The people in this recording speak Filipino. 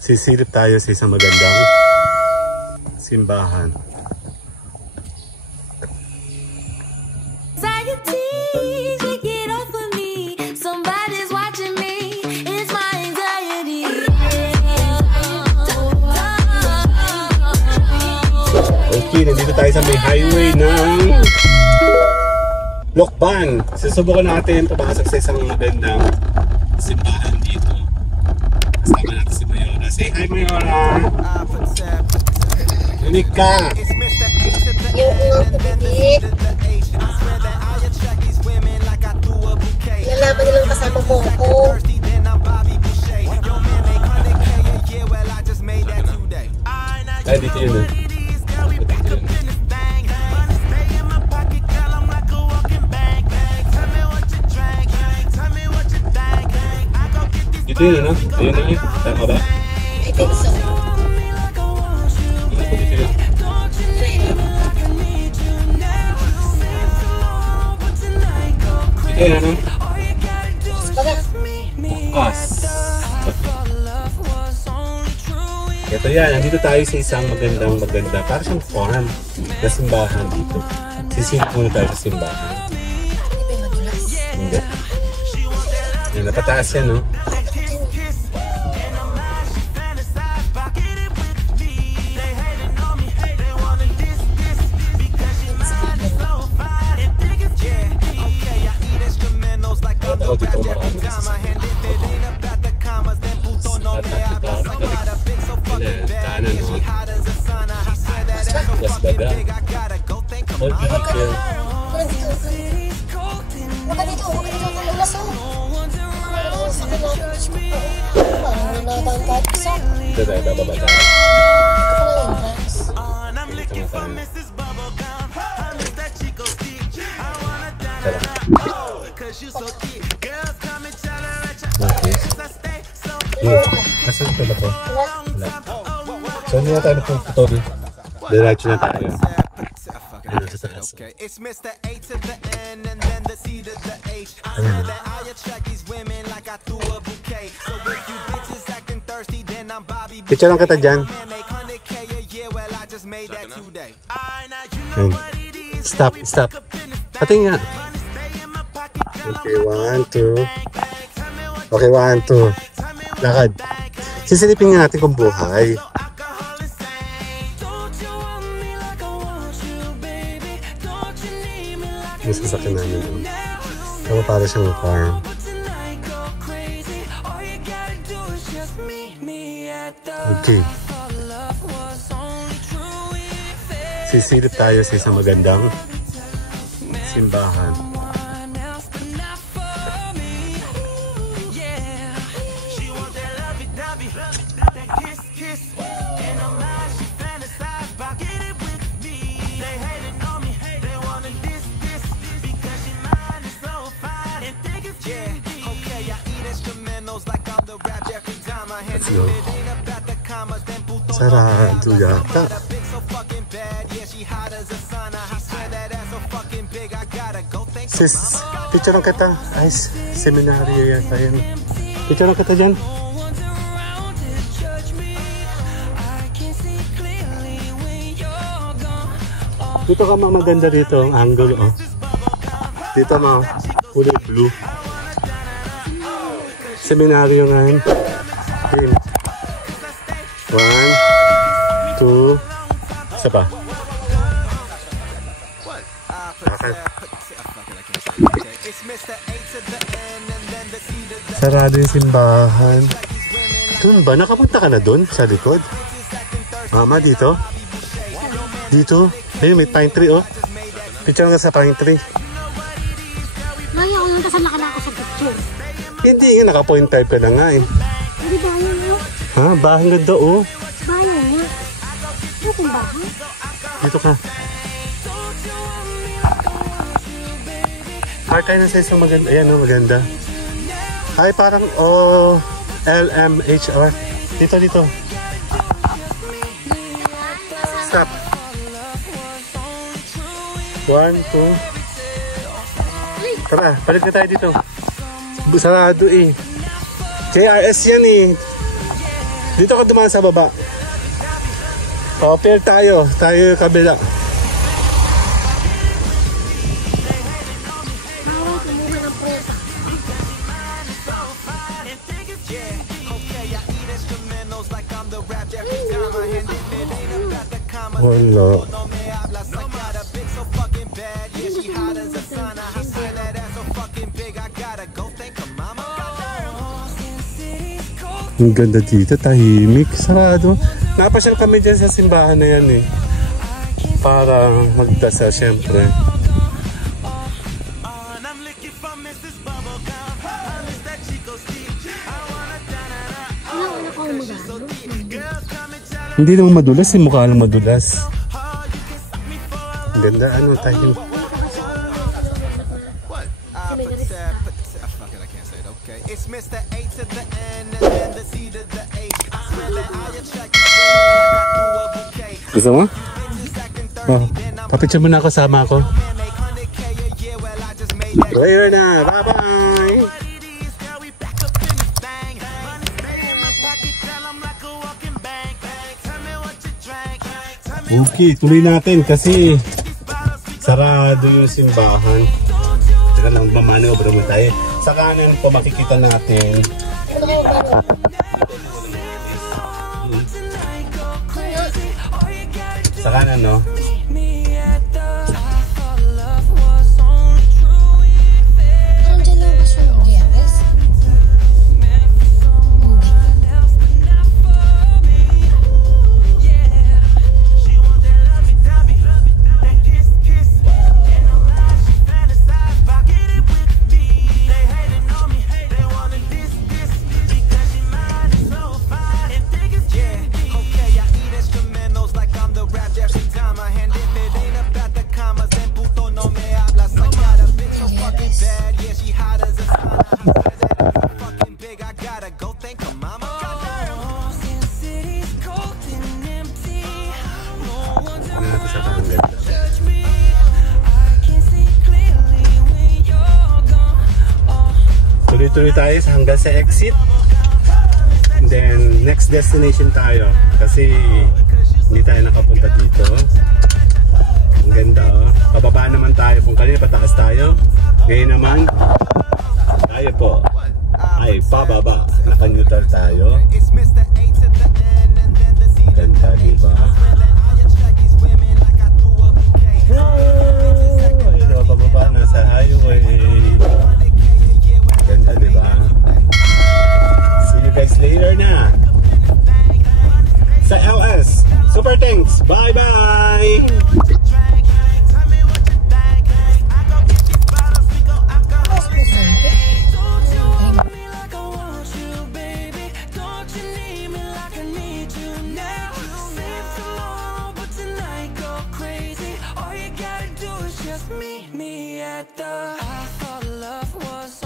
Sisilip tayo sa isang magandang simbahan. Okay, nandito tayo sa may highway ng Lokban. Susubukan natin pumasok sa isang magandang simbahan dito. Kasama natin si Mayora. Say hi, Mayora! Unik ka! Yung mga pabibig. Nalaman nilang kasama mo ako. Ay, dito yun. Ito yun, ano? Ito yun, ano? Tama ba? I think so. Ito yun, ano? Baga. Bukas. Ito yan, nandito tayo sa isang maganda. Para siyang forum na simbahan dito. Sisilip muna tayo sa simbahan. Hindi ba yung madulas? Hindi. Yan, napataas yan, no? Ako dito marami kasi sa kanan, no? Las Baga. All vehicle. Huwag ka dito. Huwag ka dito. Nalulas ako. Sa akin natin. Parang nanadaan kahit isa. Dito tayo, bababa tayo. Ito pala yung entrance. Dito na tayo. Tara. Okay. Asan ito ba ito? Wala. So, hindi na tayo nagpuputobi. Diretso na tayo. Ayun, sa taas. Ayun. Picture lang kita dyan. Ayun. Stop. Pati nga. Okay, 1, 2. Okay, 1, 2. Lakad. Sisilipin nga natin kung buhay. Yung sasakyan namin. Pero para siyang farm. Okay. Sisilip tayo sa isang magandang simbahan. Sarado yata. Sis, picture lang kita. Ay, seminaryo yata yan. Picture lang kita dyan. Dito ka maganda dito ang angle, oh. Dito ma, kulay blue. Seminaryo nga yun. 1, 2, isa pa. Okay. Sarado yung simbahan. Doon ba? Nakapunta ka na doon sa likod? Mama, dito? Dito? Ayun, may pine tree, oh. Picture nga sa pine tree. Maya, ako yung kasama ka na ako sa picture. Hindi, naka-point type ka na nga, eh. Hindi ba yun, no? Ha? Bahan ganda, oh. Bayan nga. Ano kung bahan? Dito ka. Park kayo na sa isang maganda. Ayan, oh, maganda. Ay, parang, oh, LMHR. Dito. Stop. 1, 2. Tara, balik na tayo dito. Sarado eh. KRS yan eh. Dito ako dumaan sa baba. O, pair tayo. Tayo yung kabila. Bawal kumuha ng pruta. Wala. Ang ganda dito, tahimik, sarado. Napasyal kami dyan sa simbahan na yan eh. Para magdasal syempre. Wala ko ang magano. Hindi naman madulas, yung mukha lang madulas. Ang ganda, ano, tahimik. It's Mr. A to the N and then the C to the H. I swear that I attract you like I do a bouquet. Gusto mo? Oh, papicture mo na ako, sama ako. Later na, bye-bye! Okay, tuloy natin kasi sarado yung simbahan. Teka lang, mamanobra mo tayo. Sa kanan po makikita natin. Sa kanan, no? Tuloy-tuloy tayo hanggang sa exit. And then next destination tayo kasi hindi tayo nakapunta dito. Ang ganda, oh. Pababa naman tayo. Kung kanina pataas tayo, ngayon naman tayo po ay pababa. Naka-neutral tayo. Ganda, diba? Ayun, pababa na sa highway. Ganda, diba? See you guys later na sa LS. Super thanks. Bye-bye! Meet me at the I thought love was